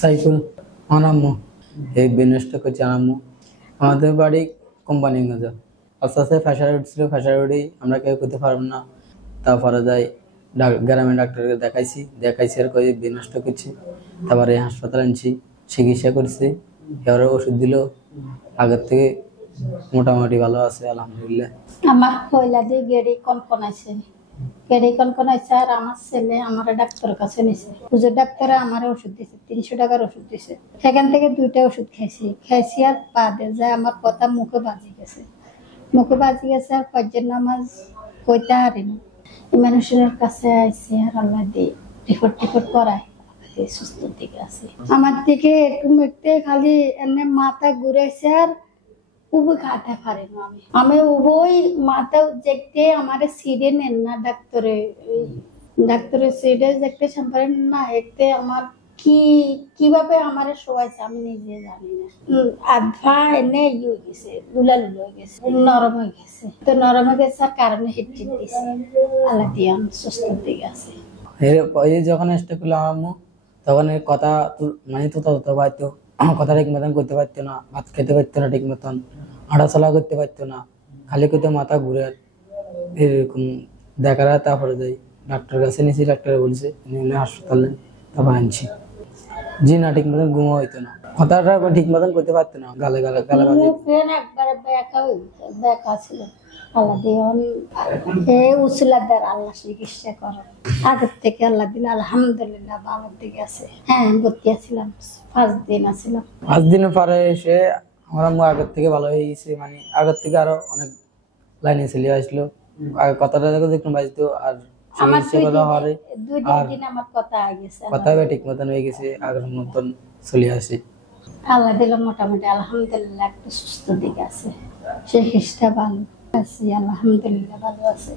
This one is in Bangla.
সাইফুল আমার আম্মু এই বিজনেসটা করছে আম্মু। আমাদের বাড়ি কোম্পানি গঞ্জা, আস্তে আস্তে ফ্যাশার উঠছিল, ফ্যাশার উঠেই আমরা কেউ করতে পারবো না। তারপরে যাই গ্রামের ডাক্তারকে দেখাইছি আর কই বিজনেসটা করছি। তারপরে হাসপাতাল আনছি, চিকিৎসা করছি, এবারে ওষুধ দিল, আগের থেকে মোটামুটি ভালো আছে আলহামদুলিল্লাহ। আমার কয়লা দিয়ে গেড়ি কনকনাইছে আর আমার ছেলে আমার ডাক্তারের কাছে নিছে। পুজোর ডাক্তারে আমার ওষুধ দিছে, 300 টাকার ওষুধ দিছে। সেখান থেকে 2টা ওষুধ খাইছি আর বাদে যায় আমার কথা মুখে বাজি গেছে আর ফজর নামাজ কইতে হারিনি। মানুষের কাছে আইসি আর আল্লাহ দিয়ে টিকট করায় সুস্থ দিকে আছে। আমার দিকে একটু মিটতে খালি এনে মাথা ঘুরেছে আর উবই খাতে পারি না আমি উবই মাথা দেখতে আমার সিডে নেন না ডাক্তারের সিডে দেখতে সম্পারেন না একতে আমার কিভাবে আমার শোয়াইছে আমি নিজে জানি না। আধা এনে ইয়ে গেছে, লুলালুল হয়ে গেছে, নরম হয়ে গেছে। তো নরম হয়ে গেছে আর কারণে হিটচিট দিছে, আল্লাহ দিয়ে সুস্থ দিকে আছে। যখন স্টেপ করলাম আম্মু, তখন কথা মানে তো পারতো, কথা ঠিক মতন করতে পারতো না, ভাত খেতে পারতো না ঠিক মতন, হাঁটাচলা করতে পারতো না, খালি করতে মাথা ঘুরে এরকম দেখার। তারপরে যাই ডাক্তার কাছে নিয়েছি, ডাক্তার বলছে হাসপাতালে, তারপর আনছি। জি না, ঠিক মতন ঘুমো হইতো না, কথাটা ঠিক মতন করতে পারতো না, গালে একবারে বেকা ছিল। আল্লাহ দিয়ে উসিলাদার আল্লাহ চিকিৎসা করো। আগের থেকে আল্লাহ দিলে আলহামদুলিল্লাহ ভালোর দিকে আছে। হ্যাঁ, ভর্তি আছিলাম, 5 দিন আছিলাম। 5 দিনের পরে এসে আমার আম্মু আগের থেকে ভালো হয়ে গেছে, মানে আগের থেকে আরো অনেক লাইনে চলে আসলো। আগে কথাটা দেখতে বাজতো আর কথা ঠিক মতন হয়ে গেছে, আগের মতন চলে আসে। আল্লাহ দিল মোটামুটি আলহামদুলিল্লাহ একটু সুস্থ দিকে আছে, চিকিৎসা ভালো আছি, আলহামদুলিল্লাহ ভালো আছে।